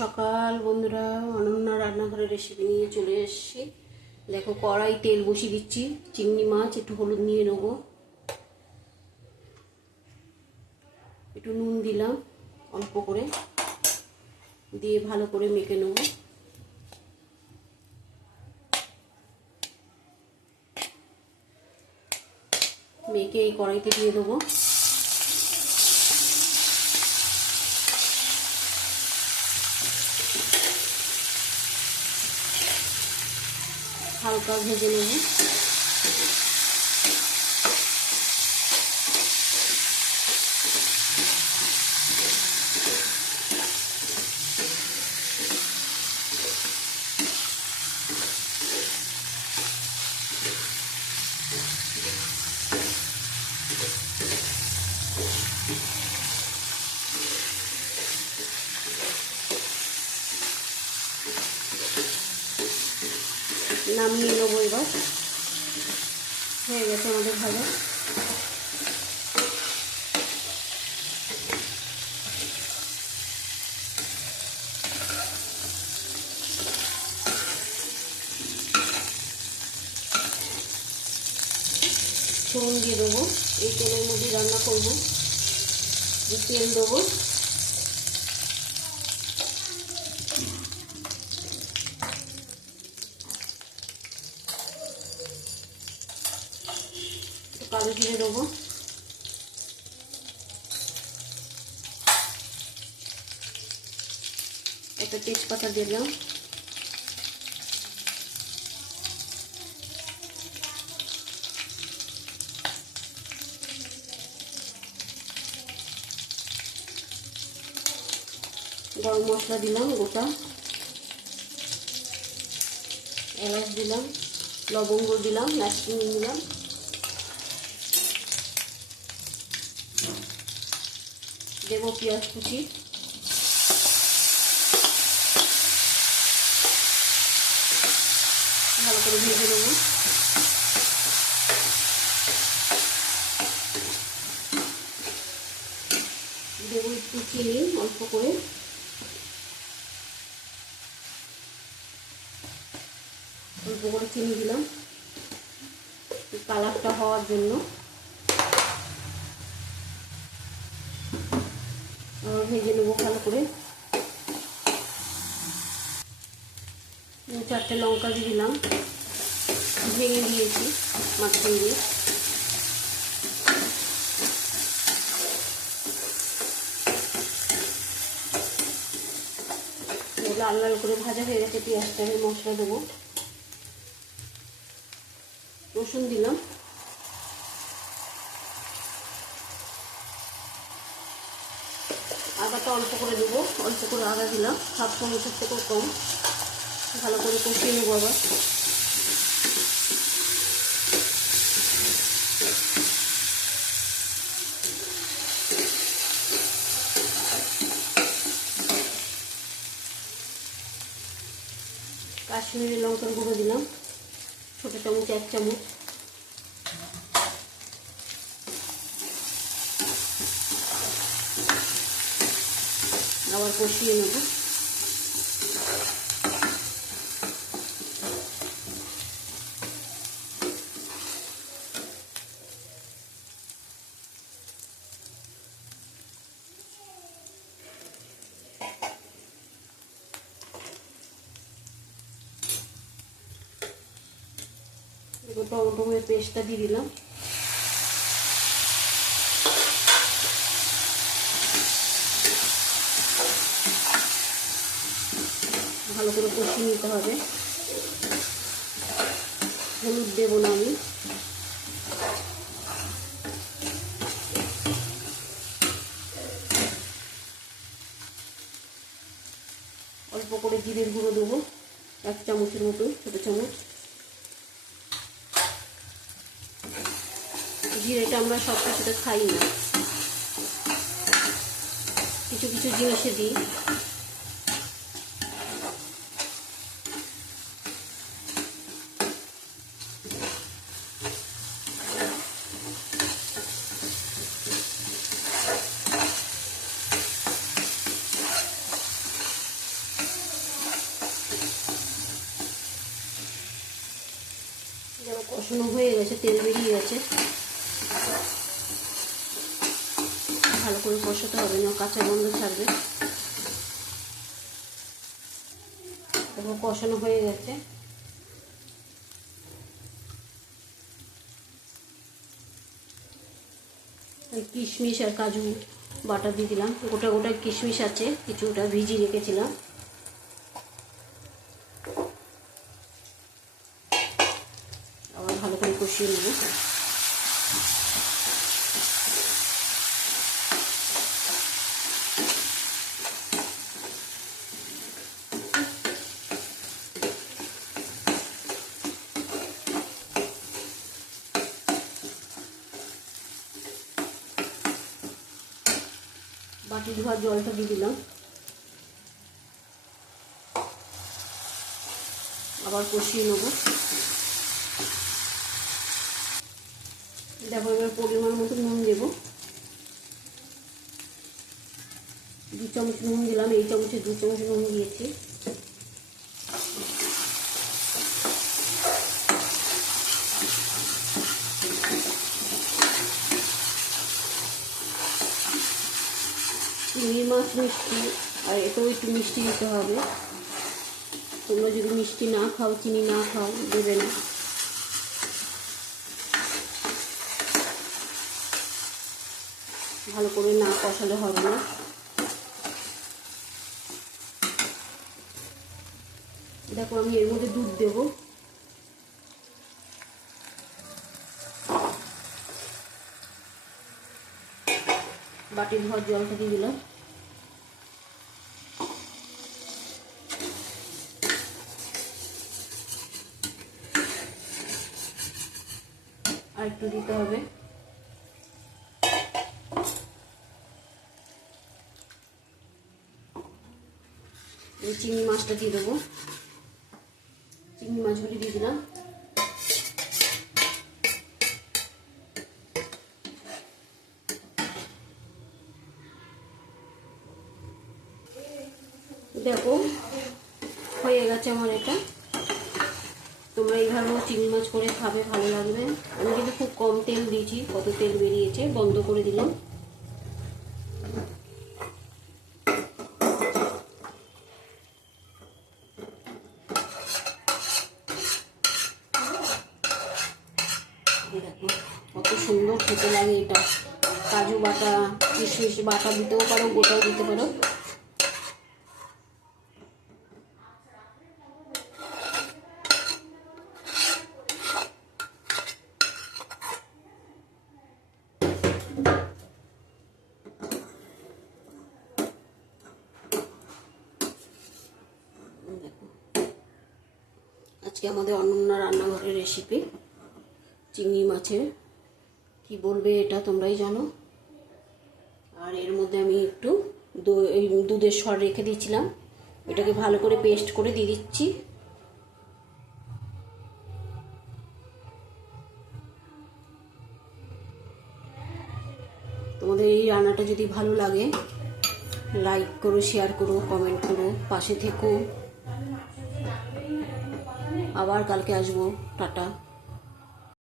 সকাল বন্ধুরা, অনন্যা রান্নাঘরের রেসিপি নিয়ে চলে এসেছি। দেখো, কড়াই তেল বসিয়ে দিচ্ছি। চিংড়ি মাছ একটু হলুদ নিয়ে নেবো, একটু নুন দিলাম অল্প করে, দিয়ে ভালো করে মেখে নেবো। মেখে এই কড়াইতে দিয়ে দেবো। হালকা ভেজে নেব। নামিয়ে নেবো। এবার হয়ে গেছে আমাদের ভাজা। ফোড়ন দিয়ে দেবো। এই তেলের মধ্যে রান্না করবো। তেল দেবো, কালো জিরে দেবো, একটা তেজপাতা দিলাম, গরম মশলা দিলাম গোটা, এলাচ দিলাম, লবঙ্গ দিলাম, দারচিনি দিলাম, দেবো পেঁয়াজ কুচি, ভালো করে ভেজে নেবো। দেবো একটু চিনি অল্প করে, অল্প করে চিনি দিলাম কালারটা হওয়ার জন্য। ভেজে নেবো ভালো করে। 4টে লঙ্কা দিয়ে দিলাম, ভেঙে দিয়েছি মাঝখান দিয়ে। লাল লাল করে ভাজা হয়ে গেছে পেঁয়াজটা। মশলা দেবো, রসুন দিলাম, আদাটা অল্প করে দেবো, অল্প করে আদা দিলাম, হাফ চামচের থেকেও কম। ভালো করে কষিয়ে নেবো। আবার কাশ্মীরি লঙ্কার গুঁড়ো দিলাম, ছোটো চামচ 1 চামচ। আবার কষিয়ে নেব। টমেটোর পেস্টটা দিয়ে দিলাম, ভালো করে কষিয়ে নিতে হবে। হলুদ দেবো না আমি, অল্প করে জিরের গুঁড়ো দেবো 1 চামচের মতো, ছোটো চামচ। জিরেটা আমরা সব কিছুতে খাই না, কিছু কিছু জিনিসে দিই। কষানো হয়ে গেছে, তেল বেরিয়ে গেছে। ভালো করে কষাতে হবে, না কাঁচা গন্ধ ছাড়বে। তারপর কষানো হয়ে গেছে। কিশমিশ আর কাজু বাটা দিয়ে দিলাম। গোটা গোটা কিশমিশ আছে, কিছুটা ভিজিয়ে রেখেছিলাম। আবার ভালো করে কষিয়ে নেব। বাটি ধোয়া জলটা দিয়ে দিলাম। আবার কষিয়ে নেব। দেখো এবার পরিমাণ মতো নুন দেব। 2 চামচ নুন দিলাম, এই চামচে 2 চামচ নুন দিয়েছি। চিংড়ি মাছ মিষ্টি, আর এটাও একটু মিষ্টি দিতে হবে। তোমরা যদি মিষ্টি না খাও, চিনি না খাও, দেবে না। ভালো করে না কষালে হবে না। দেখো আমি এর মধ্যে দুধ দেব। বাটি ধোয়ার জলটা দিয়ে দিলাম। আর একটু দিতে হবে। এই চিংড়ি মাছটা দিয়ে দেবো। চিংড়ি মাছগুলি দিয়ে দিলাম। দেখো হয়ে গেছে আমার এটা। তোমরা এইভাবেও চিংড়ি মাছ করে খাবে, ভালো লাগবে। আমি কিন্তু খুব কম তেল দিয়েছি, কত তেল বেরিয়েছে, বন্ধ করে দিলাম। দেখো কত সুন্দর খেতে লাগে এটা। কাজু বাটা, কিশমিশ বাটা দিতেও পারো, গোটাও দিতে পারো। আজকে আমাদের অনন্যা রান্নাঘরের রেসিপি চিংড়ি মাছের। কি বলবে এটা তোমরাই জানো। আর এর মধ্যে আমি একটু দুধের সর রেখে দিয়েছিলাম, এটাকে ভালো করে পেস্ট করে দিয়ে দিচ্ছি। তোমাদের এই রান্নাটা যদি ভালো লাগে, লাইক করো, শেয়ার করো, কমেন্ট করো, পাশে থেকো। আবার কালকে আসবো। টাটা।